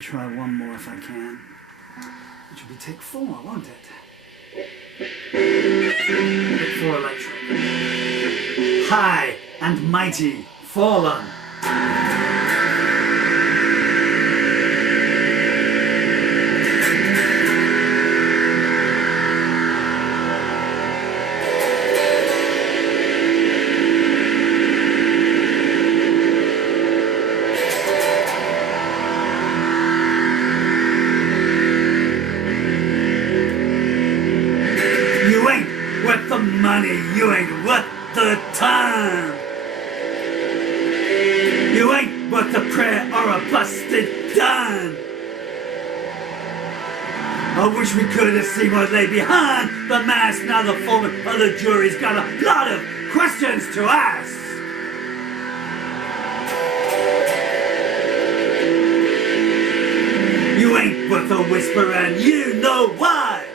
Try one more if I can. Which will be take 4, won't it? Take 4 electric. High and mighty, fallen. Money, you ain't worth the time. You ain't worth a prayer or a busted dime. I wish we could have seen what lay behind the mask. Now the foreman of the jury's got a lot of questions to ask. You ain't worth a whisper and you know why.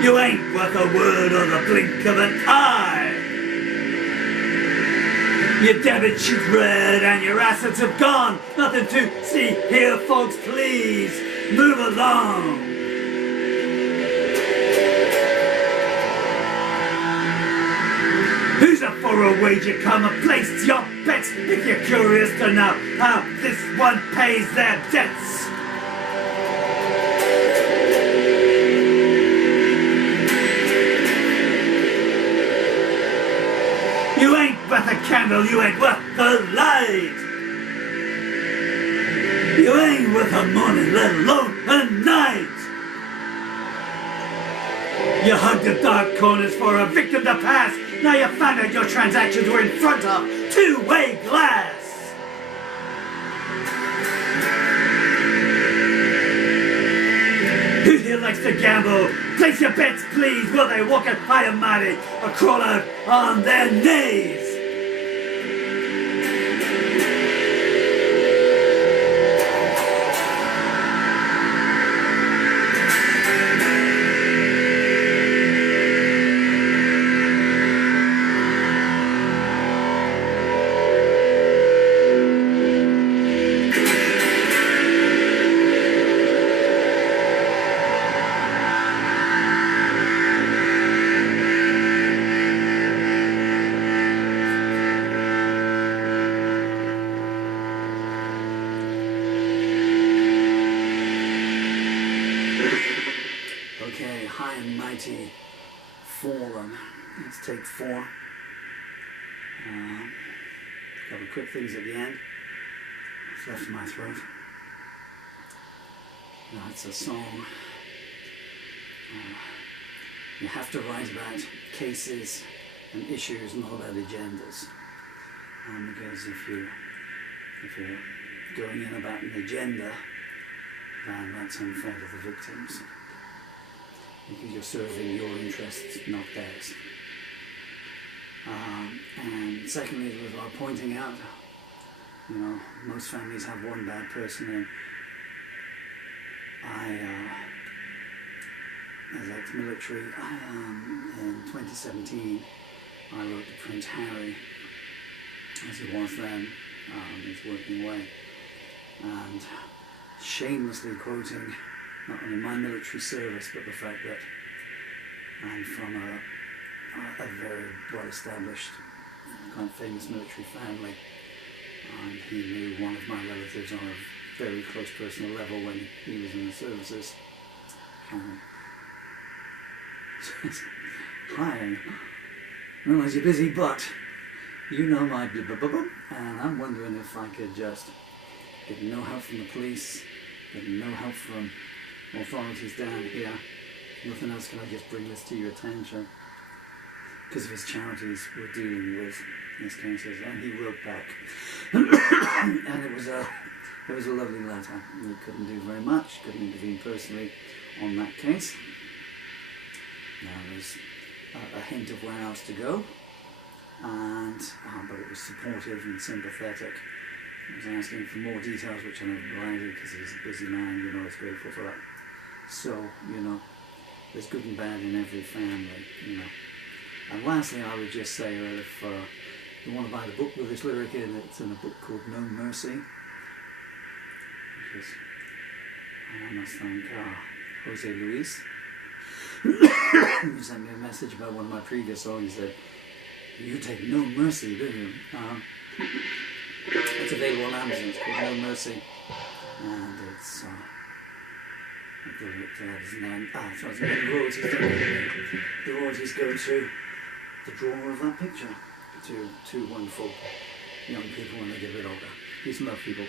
You ain't worth a word or the blink of an eye. Your debit sheet's red and your assets have gone. Nothing to see here, folks, please move along. Who's up for a wager? Come and place your bets if you're curious to know how this one pays their debts. You ain't worth a candle, you ain't worth the light. You ain't worth a morning, let alone a night. You hugged the dark corners for a victim to pass. Now you found out your transactions were in front of two-way glass. Who here likes to gamble? Place your bets, please. Will they walk it high and mighty or crawl out on their knees? Let's take 4. Couple of quick things at the end. It's left in my throat. No, it's a song. You have to write about cases and issues, not about agendas. Because if you're going in about an agenda, then that's unfair to the victims. Because you're serving your interests, not theirs. And secondly, as I was pointing out, most families have one bad person, and as ex-military, in 2017, I wrote to Prince Harry, as he was then, he's working away, and shamelessly quoting not only my military service, but the fact that I'm from a very well-established, kind of famous military family, and he knew one of my relatives on a very close personal level when he was in the services. Hi, I realize you're busy, but you know my blah blah blah, and I'm wondering if I could just get no help from the police, get no help from authorities down here. Nothing else, can I just bring this to your attention? Because of his charities we're dealing with these cases, and he wrote back, and it was a lovely letter. We couldn't do very much, couldn't intervene personally on that case. Now there's a hint of where else to go, and but it was supportive and sympathetic. I was asking for more details, which I never provided because he's a busy man. I was grateful for that. So there's good and bad in every family, And lastly, I would just say that if you want to buy the book with this lyric in, it's in a book called No Mercy. because I must thank Jose Luis. He sent me a message about one of my previous songs. He said, "You take no mercy, do you?" It's available on Amazon. It's called No Mercy, and it's his name. So it's the royalties don't go to me. The royalties go to the drawer of that picture, to two wonderful young people when they get a bit older. Peace and love, people.